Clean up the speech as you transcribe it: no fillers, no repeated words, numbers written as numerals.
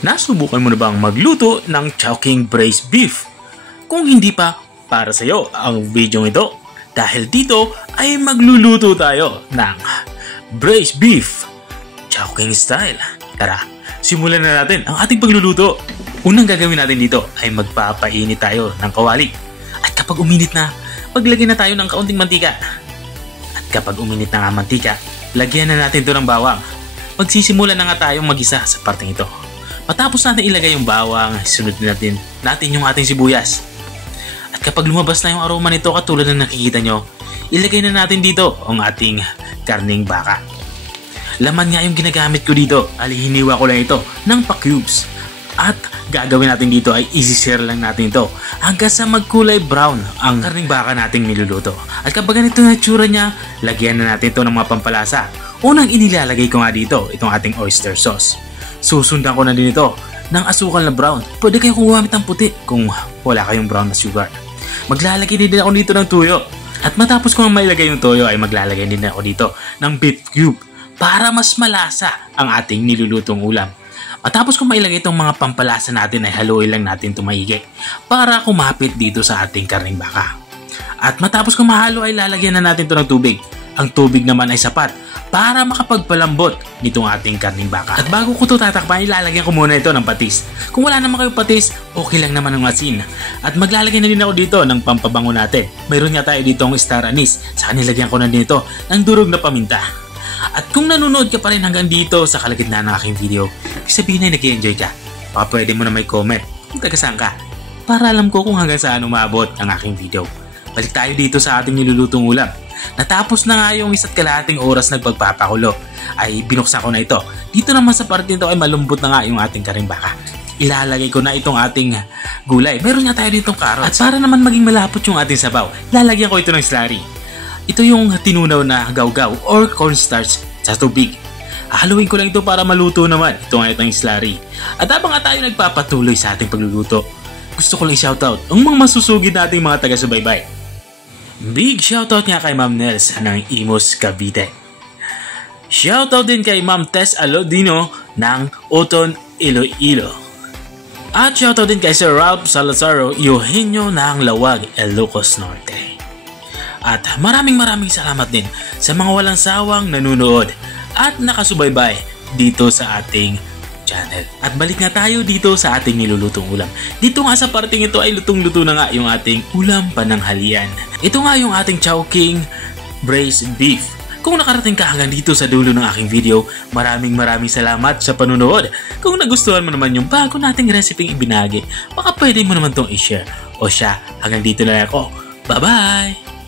Nasubukan mo na bang magluto ng Chowking Braised Beef? Kung hindi pa, para sa iyo ang video ito. Dahil dito ay magluluto tayo ng Braised Beef Chowking Style. Tara, simulan na natin ang ating pagluluto. Unang gagawin natin dito ay magpapainit tayo ng kawali. At kapag uminit na, paglagyan na tayo ng kaunting mantika. At kapag uminit na ang mantika, lagyan na natin ito ng bawang. Magsisimula na nga tayong mag-isa sa parteng ito. Matapos natin ilagay yung bawang, sunod natin yung ating sibuyas. At kapag lumabas na yung aroma nito katulad ng nakikita nyo, ilagay na natin dito ang ating karning baka. Laman nga yung ginagamit ko dito, alihiniwa ko lang ito ng pa-cubes. At gagawin natin dito ay easy-sear lang natin ito hanggang sa magkulay brown ang karning baka nating niluluto. At kapag ganito na tsura niya, lagyan na natin ito ng mga pampalasa. Unang inilalagay ko nga dito itong ating oyster sauce. Susundan ko na din ito ng asukal na brown. Pwede kayong gumamit ng puti kung wala kayong brown na sugar. Maglalagay din ako dito ng tuyo. At matapos ko mailagay yung toyo ay maglalagay din ako dito ng beef cube para mas malasa ang ating nilulutong ulam. Matapos ko mailagay itong mga pampalasa natin ay haluin lang natin ito maigi para kumapit dito sa ating karning baka. At matapos ko mahalo ay lalagyan na natin ito ng tubig. Ang tubig naman ay sapat para makapagpalambot nitong ating karning baka. At bago ko ito tatakpan, ilalagyan ko muna ito ng patis. Kung wala naman kayo patis, okay lang naman ang asin. At maglalagay na din ako dito ng pampabango natin. Mayroon nga tayo dito ang star anise. Saka nilagyan ko na din ito ng durog na paminta. At kung nanonood ka pa rin hanggang dito sa kalagitnaan ng aking video, sabihin ay nag-i-enjoy ka. Baka pwede mo na may comment kung taga saan ka para alam ko kung hanggang saan umabot ang aking video. Balik tayo dito sa ating nilulutong ulam. Natapos na nga yung 1.5 oras nagpagpapakulo ay binuksan ko na ito. Dito naman sa parte nito ay malumbot na nga yung ating karning baka. Ilalagay ko na itong ating gulay. Meron nga tayo ditong carrots. At para naman maging malapot yung ating sabaw, lalagyan ko ito ng slurry. Ito yung tinunaw na gawgaw or cornstarch sa tubig. Haluin ko lang ito para maluto naman itong ating slurry. At habang tayo nagpapatuloy sa ating pagluluto, gusto ko lang i-shoutout ang mga masusugid nating mga taga-subaybay. Big shoutout nga kay Ma'am Nels ng Imus, Cavite. Shoutout din kay Ma'am Tess Alodino ng Oton, Iloilo. At shoutout din kay Sir Ralph Salazaro Eugenio ng Lawag, Ilocos Norte. At maraming salamat din sa mga walang sawang nanunood at nakasubaybay dito sa ating channel. At balik nga tayo dito sa ating nilulutong ulam. Dito nga sa parting ito ay lutong-luto na nga yung ating ulam pananghalian. Ito nga yung ating Chowking Braised Beef. Kung nakarating ka hanggang dito sa dulo ng aking video, maraming salamat sa panunood. Kung nagustuhan mo naman yung bago nating recipe ibinagi, baka pwede mo naman tong i-share. O siya, hanggang dito na ako. Bye-bye!